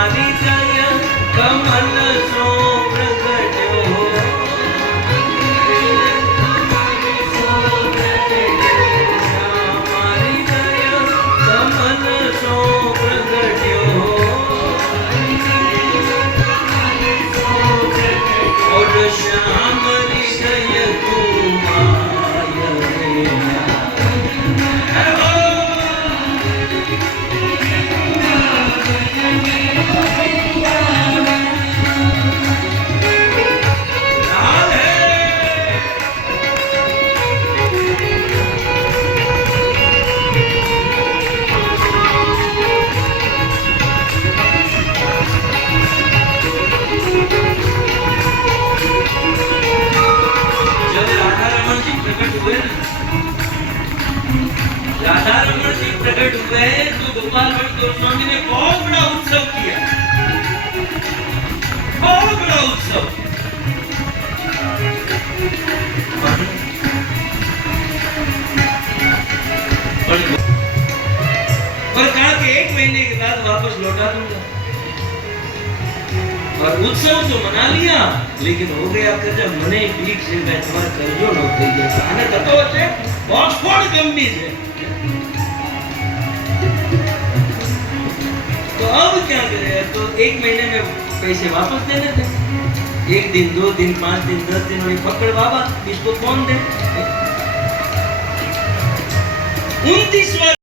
मारी दया कमल सो प्रगट्यो मारी दया कमल सो प्रगट्यो और श्याम हृदय कुमाय राधा रमन जी प्रकट हुए तो गोपाल भट्ट गोस्वामी ने बहुत बड़ा उत्सव किया, बहुत बड़ा उत्सव। और कहा कि 1 महीने के बाद वापस लौटा दूंगा। और उत्सव तो मना लिया, लेकिन हो गया कि जब मने बीक से मैं तुम्हारा कर्जो न થઈ ગયા આને થતો છે ઓક્સફોર્ડ કંપની છે। तो अब क्या करे, तो 1 महीने में पैसे वापस देने थे। 1 दिन 2 दिन 5 दिन 10 दिन और पकड़ बाबा इसको कौन दे। 29